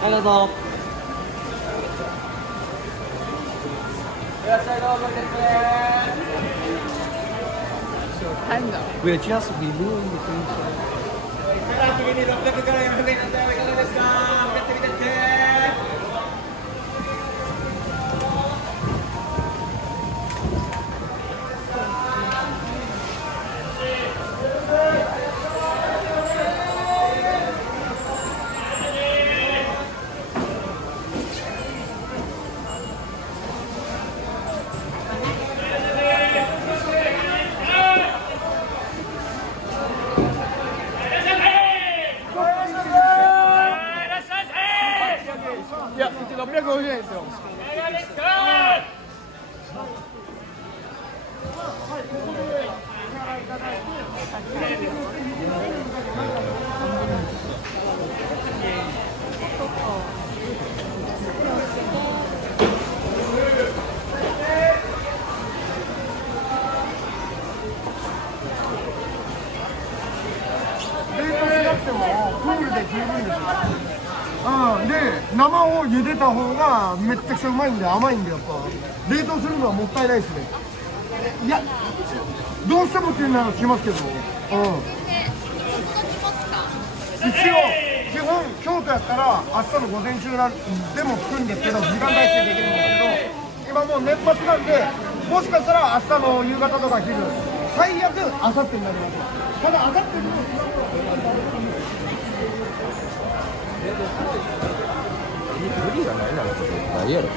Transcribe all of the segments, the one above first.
はい、どうぞ。いらっしゃい、どうぞ。We're just removing the things. 次に600から400円になったらいかがですか？向かってみてって。いや、650円ですよ。してもクールで十分ですよ。うん、で生を茹でた方がめっちゃくちゃうまいんで甘いんでやっぱ冷凍するのはもったいないですね。いやどうしてもっていうならしますけど、一応基本京都やったら明日の午前中なんでも着くんですけど時間帯指定できるんですけど今もう年末なんでもしかしたら明日の夕方とか昼最悪明後日になります。ただ明後日にも無理がないならちょっとないやろ。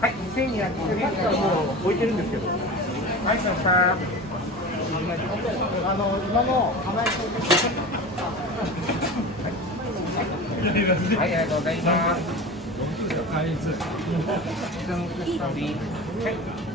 はい、2200円。さっきからもう置いてるんですけど。はい、来ました。今の浜焼きはい、ありがとうございます。はい。